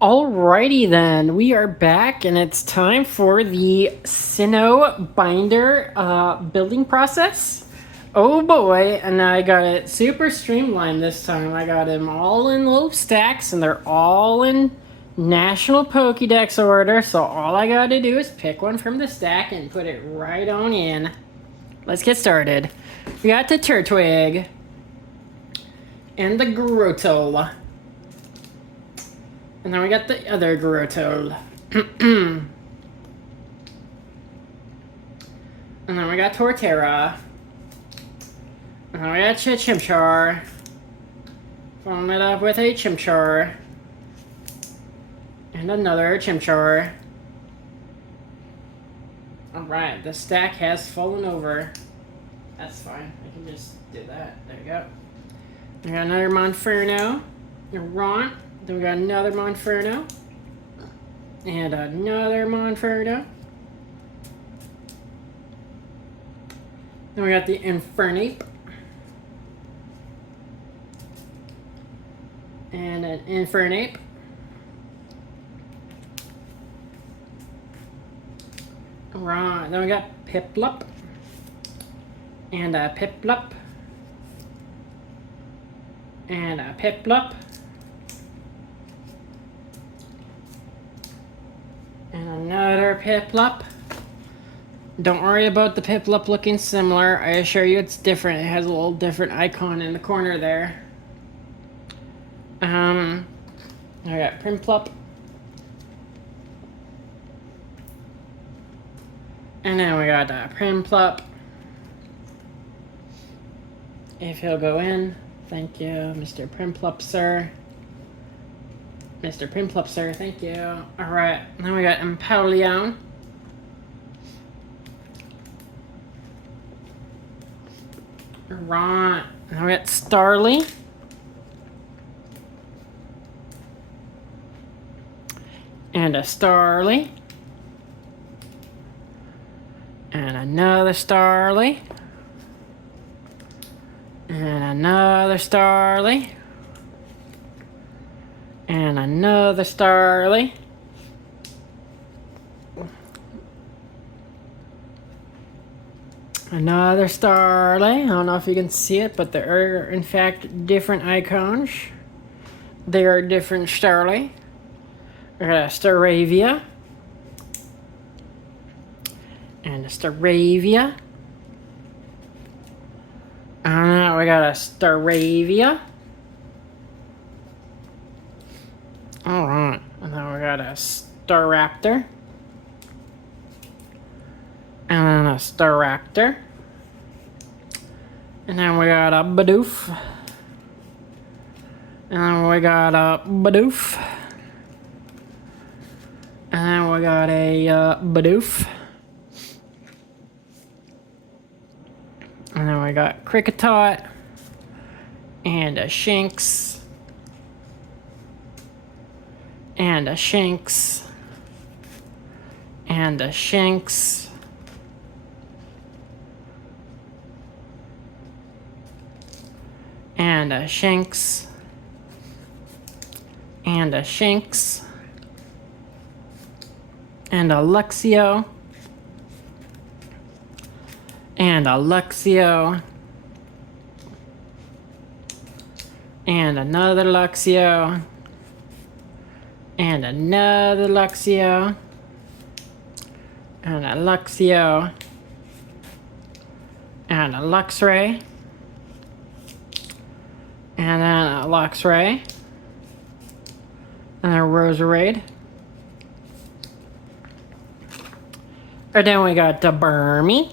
Alrighty then, we are back and it's time for the Sinnoh Binder building process. Oh boy, and I got it super streamlined this time. I got them all in little stacks and they're all in National Pokédex order, so all I gotta do is pick one from the stack and put it right on in. Let's get started. We got the Turtwig and the Grottle. And then we got the other Grottle. And then we got Torterra. And then we got Chimchar. Following it up with a Chimchar. And another Chimchar. Alright, the stack has fallen over. That's fine. I can just do that. There you go. We got another Monferno. A Ront. Then we got another Monferno. And another Monferno. Then we got the Infernape. And an Infernape. Right, then we got Piplup. And a Piplup. And a Piplup. And another Piplup. Don't worry about the Piplup looking similar. I assure you it's different. It has a little different icon in the corner there. I got Primplup. And then we got Primplup. If he'll go in. Thank you, Mr. Primplup, sir. Mr. Primplup, sir, thank you. Alright, then we got Empoleon. Right, then we got Starly. And a Starly. And another Starly. And another Starly. And another Starly. Another Starly. I don't know if you can see it, but there are in fact different icons. They are different Starly. We got a Staravia. And a Staravia. And we got a Staravia. Alright, and then we got a Staraptor. And then a Staraptor. And then we got a Bidoof. And then we got a Bidoof. And then we got a Bidoof. And then we got Kricketot. And a Shinx. And a Shinx. And a Shinx. And a Shinx. And a Shinx. And a Luxio. And a Luxio. And another Luxio. And another Luxio. And a Luxio. And a Luxray. And then a Luxray. And a Roserade. And then we got the Burmy.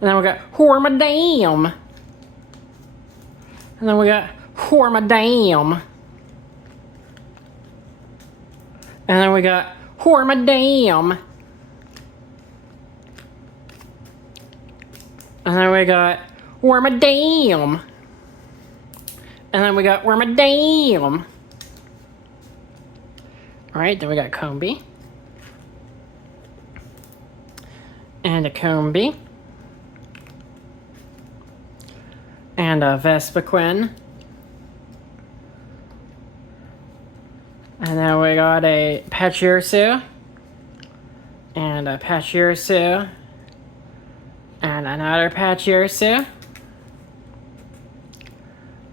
And then we got Hormadam. And then we got Hormadam. And then we got Hormadam. And then we got Wormadam. And then we got Wormadam. Alright, then we got Combee. And a Combee. And a Vespiquen. And then we got a Pachirisu. And a Pachirisu. And another Pachirisu.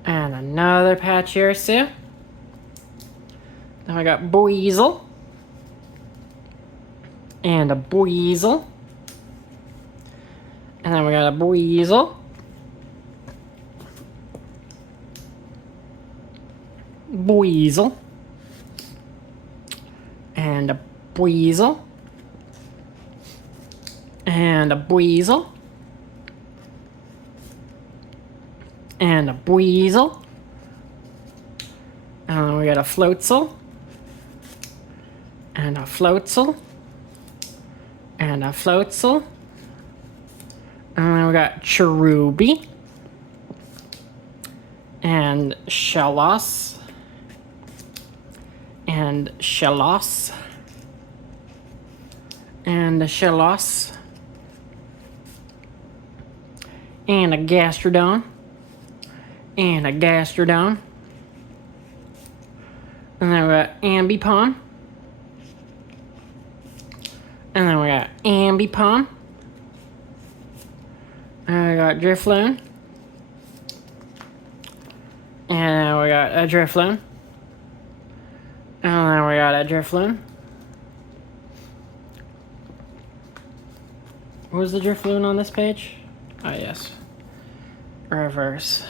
And another Pachirisu. Then we got Buizel. And a Buizel. And then we got a Buizel. Buizel. And a Buizel. And a Buizel. And a Buizel. And then we got a Floatzel. And a Floatzel. And a Floatzel. And then we got Cherubi. And Shellos. And Shellos. And a Shellos. And a Gastrodon. And a Gastrodon. And then we got Ambipom. And then we got Ambipom. And we got Drifloon. And we got a Drifloon. And then we got a Drifloon. What was the Drifloon on this page? Oh, yes. Reverse.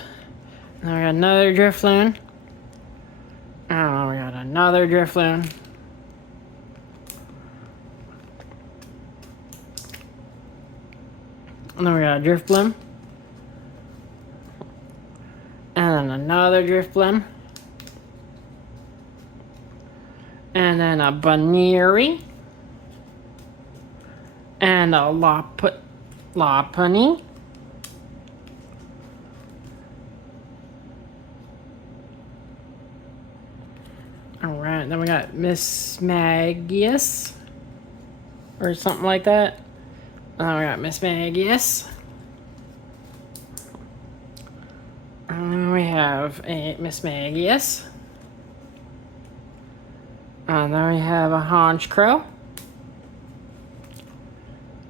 And then we got another Drifloon. And we got another Drifloon. And then we got a Drifblim. And then another Drifblim. And then a Baneri. And a Lopunny. Alright, then we got Miss Magius. Or something like that. And then we got Miss Magius. And then we have a Miss Magius. And then we have a Honchkrow.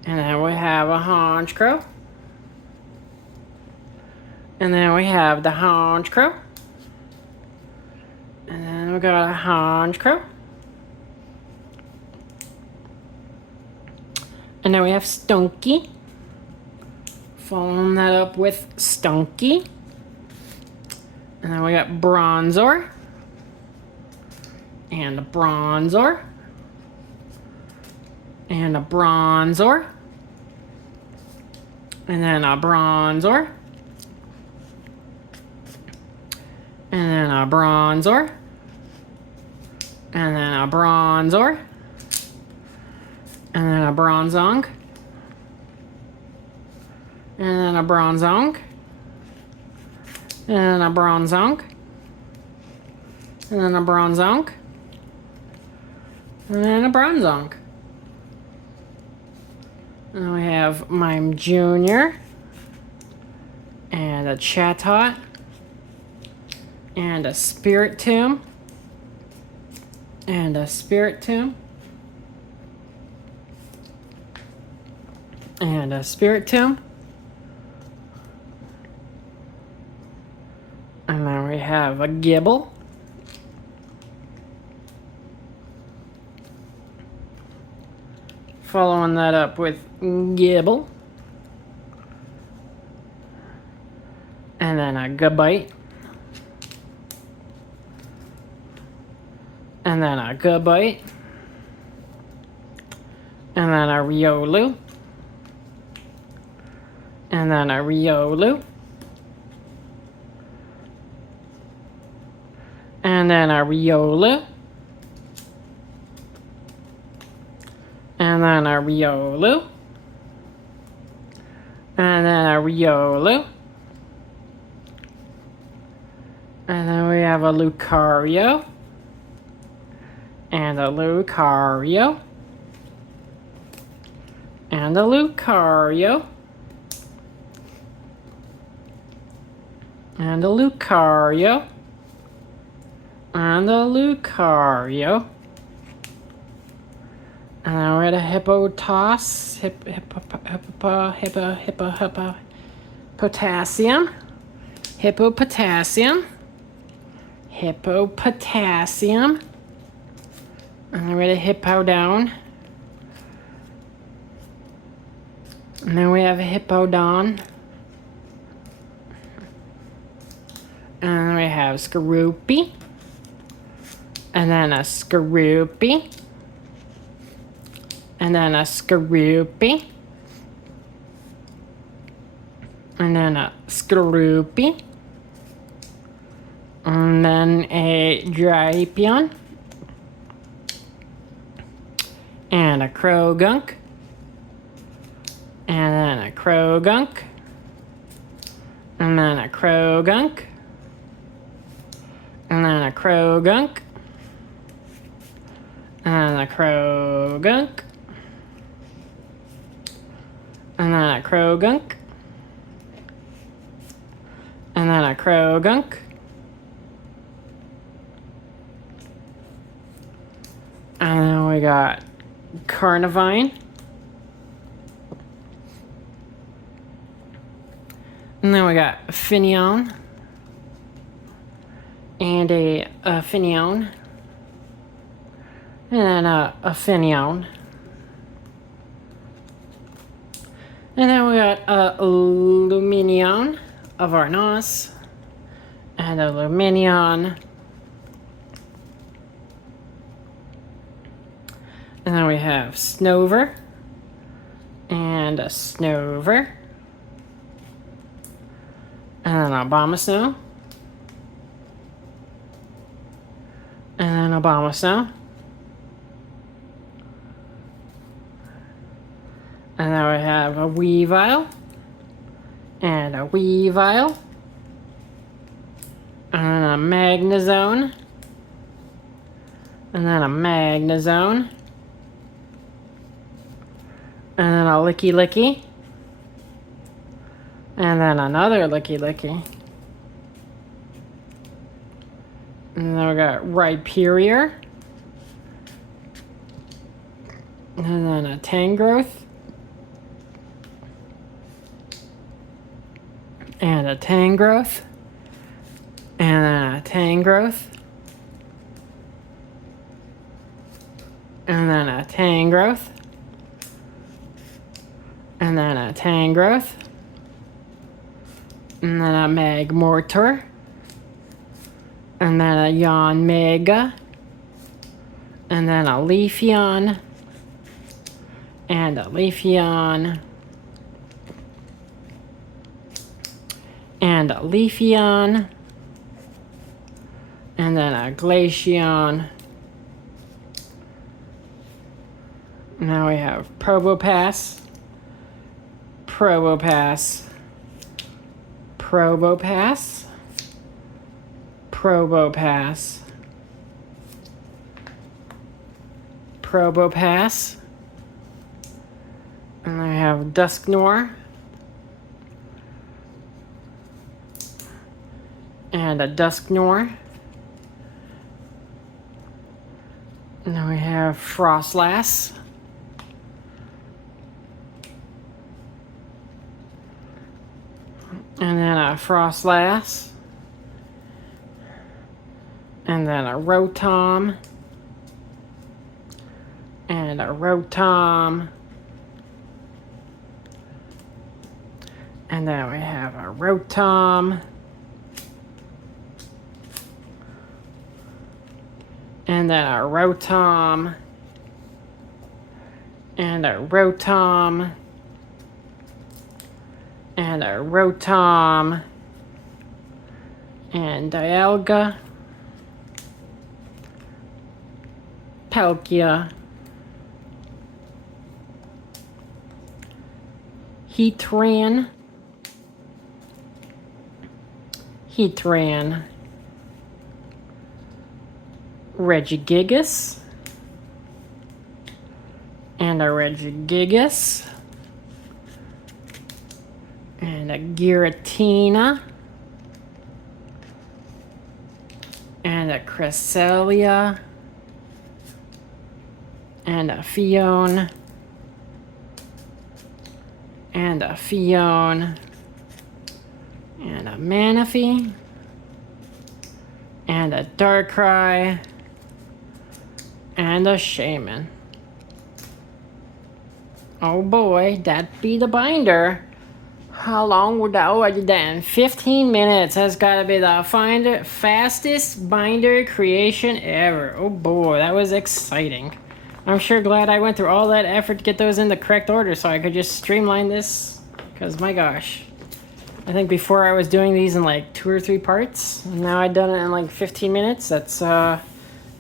And then we have a Honchkrow. And then we have the Honchkrow. And then we got a Honchkrow. And then we have Stunky. Following that up with Stunky. And then we got Bronzor. And a Bronzor. And a Bronzor. And then a Bronzor. And then a Bronzor. And then a Bronzor. And then a Bronzong. And then a Bronzong. And then a Bronzong. And then a Bronzong. And then a Bronzong. And then we have Mime Jr. And a Chatot. And a Spiritomb. And a Spiritomb. And a Spiritomb. And then we have a Gibble. Following that up with Gibble. And then a Gabite. And then a Gabite. And then a Riolu. And then a Riolu. And then a Riolu. And then a Riolu. And then a Riolu. And then we have a Lucario. And a Lucario. And a Lucario. And a Lucario. And the Lucario. And then we're at a Hippopotas. Potassium. Hippopotassium. Hippopotassium. And then we're at a Hippodon. And then we have a Hippodon. And then we have Skorupi. And then a Skorupi. And then a Skorupi. And then a Skorupi. And then a Drapion. And a Krogunk. And then a Krogunk. And then a Krogunk. And then a Krogunk. And a Krogunk. And then a Krogunk. And then a Krogunk. And then we got Carnivine. And then we got Finneon. And a Finneon. And then a Finneon. And then we got a Luminion of Arnos. And a Luminion. And then we have Snover. And a Snover. And then Abomasnow. And then Abomasnow. And then we have a Weavile. And a Weavile. And then a Magnezone. And then a Magnezone. And then a Licky Licky. And then another Licky Licky. And then we got Rhyperior. And then a Tangrowth. And a Tangrowth. And then a Tangrowth. And then a Tangrowth. And then a Tangrowth. And then a Magmortar. And then a Yanmega. And then a Leafeon. And a Leafeon. And a Leafeon. And then a Glaceon. Now we have Probopass. Probopass. Probopass. Probopass. Probopass. And I have Dusknoir. And a Dusknoir. And then we have Frostlass. And then a Frostlass. And then a Rotom. And a Rotom. And then we have a Rotom. And then a Rotom. And a Rotom. And a Rotom. And Dialga. Palkia. Heatran. Heatran. Regigigas. And a Regigigas. And a Giratina. And a Cresselia, and a Fion, and a Fion, and a Manaphy, and a Darkrai, and a Shaman. Oh boy, that be the binder. How long would that already done? 15 minutes. That's gotta be the fastest binder creation ever. Oh boy, that was exciting. I'm sure glad I went through all that effort to get those in the correct order so I could just streamline this. Because my gosh. I think before I was doing these in like 2 or 3 parts. And now I've done it in like 15 minutes. That's how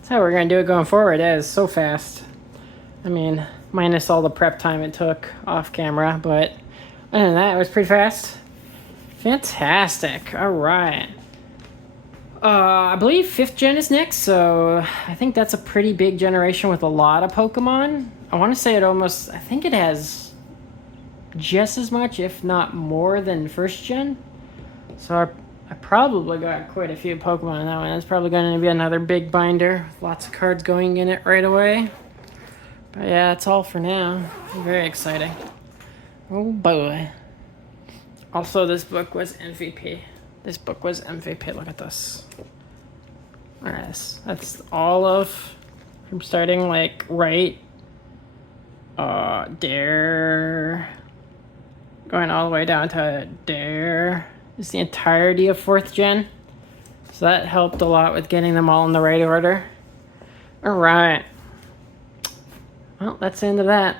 we're gonna do it going forward. That is so fast. I mean, minus all the prep time it took off camera, but other than that, it was pretty fast. Fantastic. All right. I believe 5th gen is next, so I think that's a pretty big generation with a lot of Pokemon. I want to say I think it has just as much, if not more, than 1st gen. So I probably got quite a few Pokemon in that one. That's probably going to be another big binder. Lots of cards going in it right away. But yeah, that's all for now. Very exciting. Oh boy. Also, this book was MVP. This book was MVP. Look at this. Alright, that's all of from starting like right there, going all the way down to there. It's the entirety of 4th gen. So that helped a lot with getting them all in the right order. Alright. Well, that's the end of that.